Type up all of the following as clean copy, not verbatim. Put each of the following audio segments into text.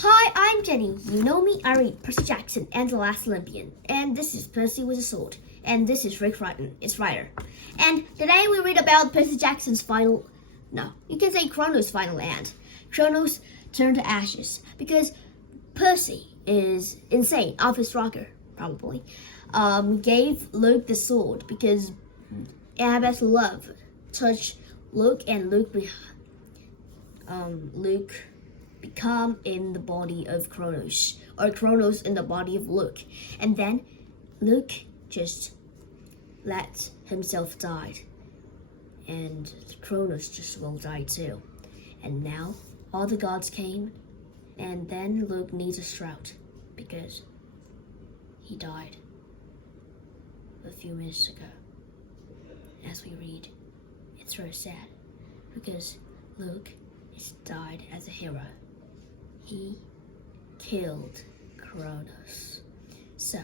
Hi, I'm Jenny. You know me, I read Percy Jackson and The Last Olympian. And this is Percy with a Sword. And this is Rick Wrighton, its writer. And today we read about Percy Jackson's Kronos' final end. Kronos turned to ashes because Percy is insane off his rocker, probably. Gave Luke the sword because Annabeth's love touched Luke and Luke become in the body of Kronos, or Kronos in the body of Luke. And then Luke just let himself die. And Kronos just will die too. And now all the gods came, and then Luke needs a shroud because he died a few minutes ago. As we read, it's very sad because Luke has died as a hero. He killed Kronos. So,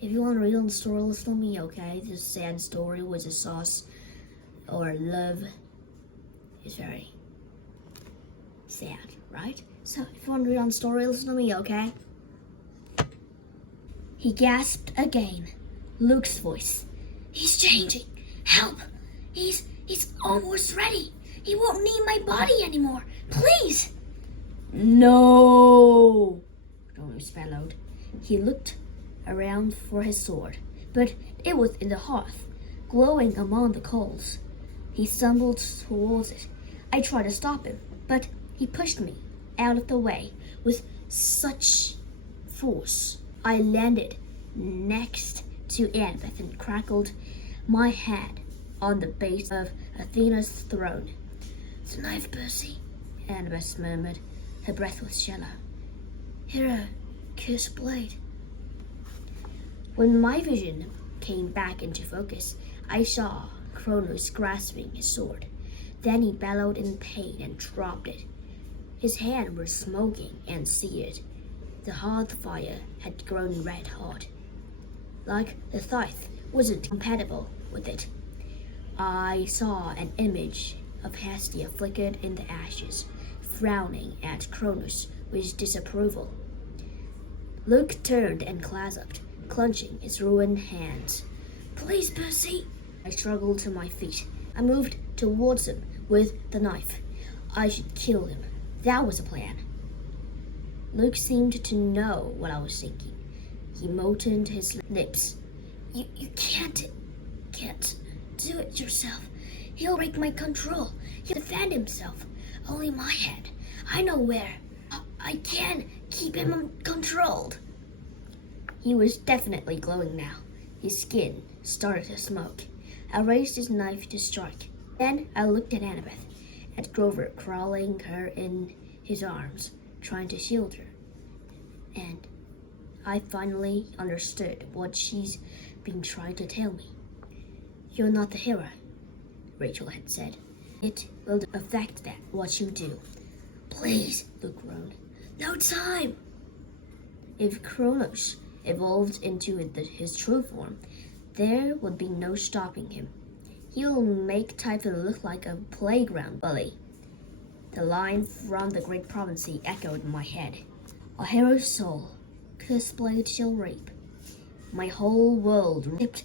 if you want to read on the story, listen to me, okay? This sad story with a sauce or love is very sad, right? So, if you want to read on the story, listen to me, okay? He gasped again. Luke's voice. He's changing. Help! He's almost ready. He won't need my body anymore. Please! No! Kronos bellowed. He looked around for his sword, but it was in the hearth, glowing among the coals. He stumbled towards it. I tried to stop him, but he pushed me out of the way with such force. I landed next to Annabeth and crackled my head on the base of Athena's throne. The knife, Percy, Annabeth murmured. Her breath was shallow. Hero, kiss blade. When my vision came back into focus, I saw Kronos grasping his sword. Then he bellowed in pain and dropped it. His hand was smoking and seared. The hearth fire had grown red hot. Like the scythe wasn't compatible with it. I saw an image of Hestia flickered in the ashes, frowning at Kronos with disapproval. Luke turned and clasped, clenching his ruined hands. Please, Percy! I struggled to my feet. I moved towards him with the knife. I should kill him. That was a plan. Luke seemed to know what I was thinking. He moistened his lips. You can't do it yourself. He'll break my control. He'll defend himself. Only my head. I know where. I can keep him controlled. He was definitely glowing now. His skin started to smoke. I raised his knife to strike. Then I looked at Annabeth, at Grover crawling her in his arms, trying to shield her. And I finally understood what she's been trying to tell me. You're not the hero, Rachel had said. It will affect what you do. Please, Luke groaned. No time! If Kronos evolved into his true form, there would be no stopping him. He'll make Typhon look like a playground bully. The line from the great prophecy echoed in my head. A hero's soul, cursed blade shall reap. My whole world ripped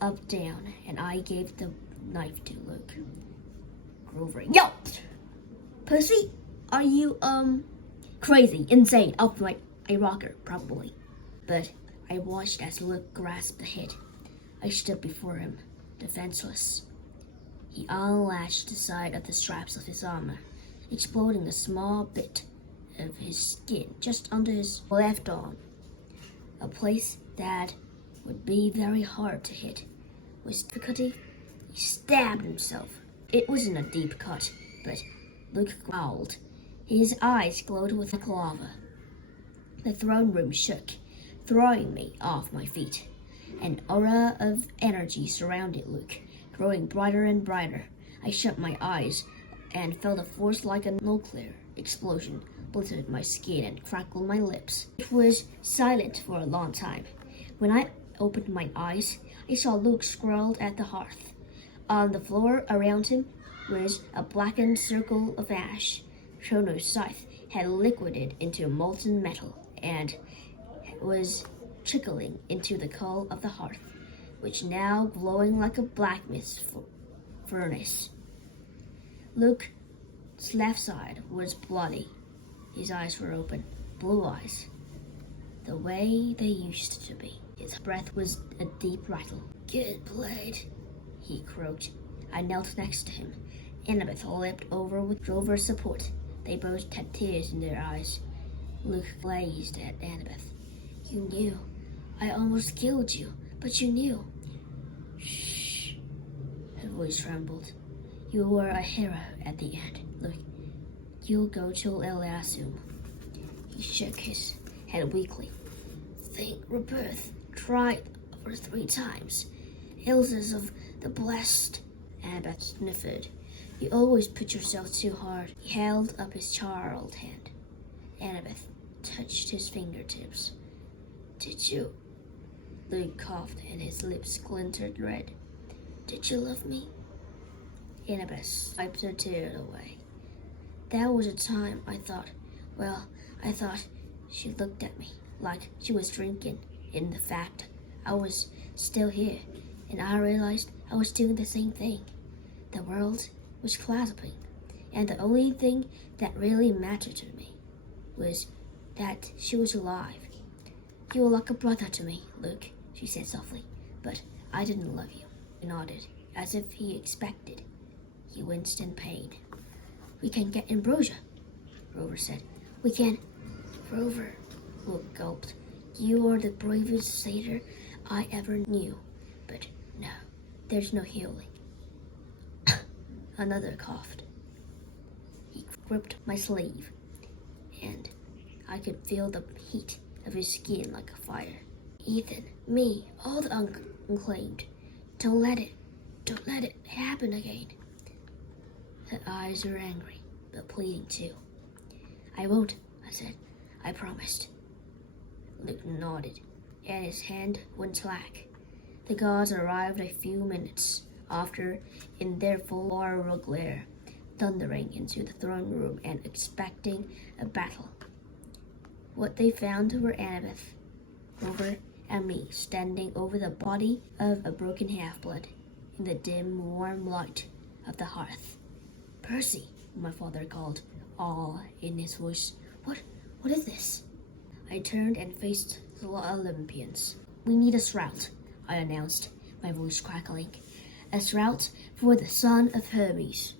up down, and I gave the knife to Luke. Grover yelped. Percy, are you, crazy, insane, off like a rocker, probably. But I watched as Luke grasped the head. I stood before him, defenseless. He unlatched the side of the straps of his armor, exploding a small bit of his skin just under his left arm, a place that would be very hard to hit. With difficulty, he stabbed himself. It wasn't a deep cut, but Luke growled. His eyes glowed with lava. The throne room shook, throwing me off my feet. An aura of energy surrounded Luke, growing brighter and brighter. I shut my eyes and felt a force like a nuclear explosion blistered my skin and crackled my lips. It was silent for a long time. When I opened my eyes, I saw Luke sprawled at the hearth. On the floor around him was a blackened circle of ash. Kronos' scythe had liquidated into molten metal and was trickling into the coal of the hearth, which now glowing like a blacksmith's furnace. Luke's left side was bloody. His eyes were open, blue eyes, the way they used to be. His breath was a deep rattle. "Good blade," he croaked. I knelt next to him. Annabeth leapt over with Drover's support. They both had tears in their eyes. Luke gazed at Annabeth. "You knew. I almost killed you, but you knew." "Shh." Her voice trembled. "You were a hero at the end, Luke. You'll go to Eliasum." He shook his head weakly. "Think rebirth. Tried for 3 times. Ilses of the blessed." Annabeth sniffed. "You always put yourself too hard." He held up his charred hand. Annabeth touched his fingertips. "Did you?" Luke coughed and his lips glinted red. "Did you love me?" Annabeth wiped a tear away. "That was a time I thought, she looked at me like she was drinking in the fact I was still here, and I realized I was doing the same thing. The world was collapsing, and the only thing that really mattered to me was that she was alive. You were like a brother to me, Luke," she said softly, "but I didn't love you." He nodded, as if he expected. He winced in pain. "We can get ambrosia," Rover said. "We can." "Rover," Luke gulped, "you are the bravest satyr I ever knew, but no, there's no healing." Another coughed. He gripped my sleeve, and I could feel the heat of his skin like a fire. "Ethan, me, all the unclaimed. Don't let it happen again." Her eyes were angry, but pleading too. "I won't," I said. "I promised." Luke nodded, and his hand went slack. The gods arrived a few minutes after in their full auroral glare, thundering into the throne room and expecting a battle. What they found were Annabeth, Rover, and me standing over the body of a broken half-blood in the dim, warm light of the hearth. "Percy," my father called, awe in his voice. What is this?" I turned and faced the Olympians. "We need a shroud," I announced, my voice crackling. "A shroud for the son of Hermes."